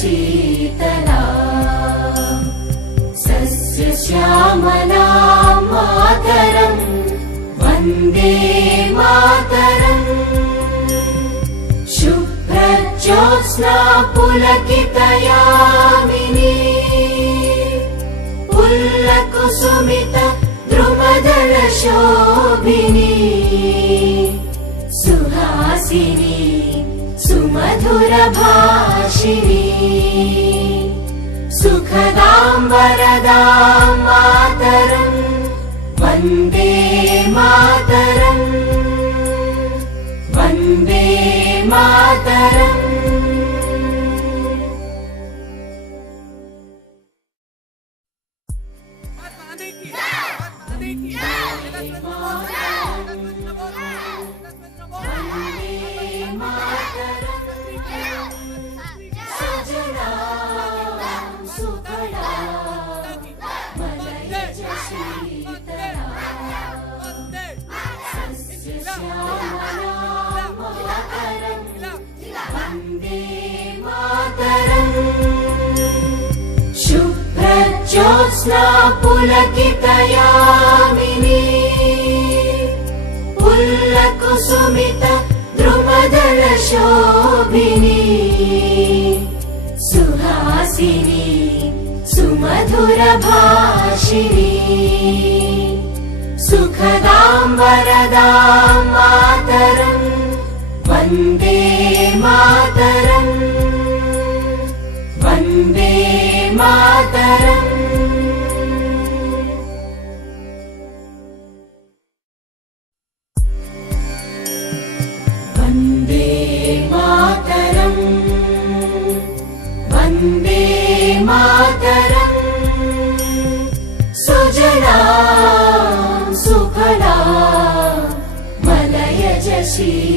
शीतला सस्यश्यामला मातरम् वन्दे मातरम् शुभ्रज्योत्स्ना पुलकितयामिनी पुल्लकुसुमित द्रुमदलशोभिनी सुहासिनी सुमधुरभाषिणी सुखदां वरदां मातरम् वन्दे मातरम् वन्दे मातरम्। शुभ्रज्योत्स्ना पुलकितयामिनी पुल्लकुसुमित द्रुमदलशोभिनी सुहासिनी सुमधुरभाषिणी सुखदां वरदां मातरम् वन्दे मातरम् वन्दे मातरम्। वन्दे मातरम् वन्दे मातरम् सुजलां सुफलां मलयज शीतलाम्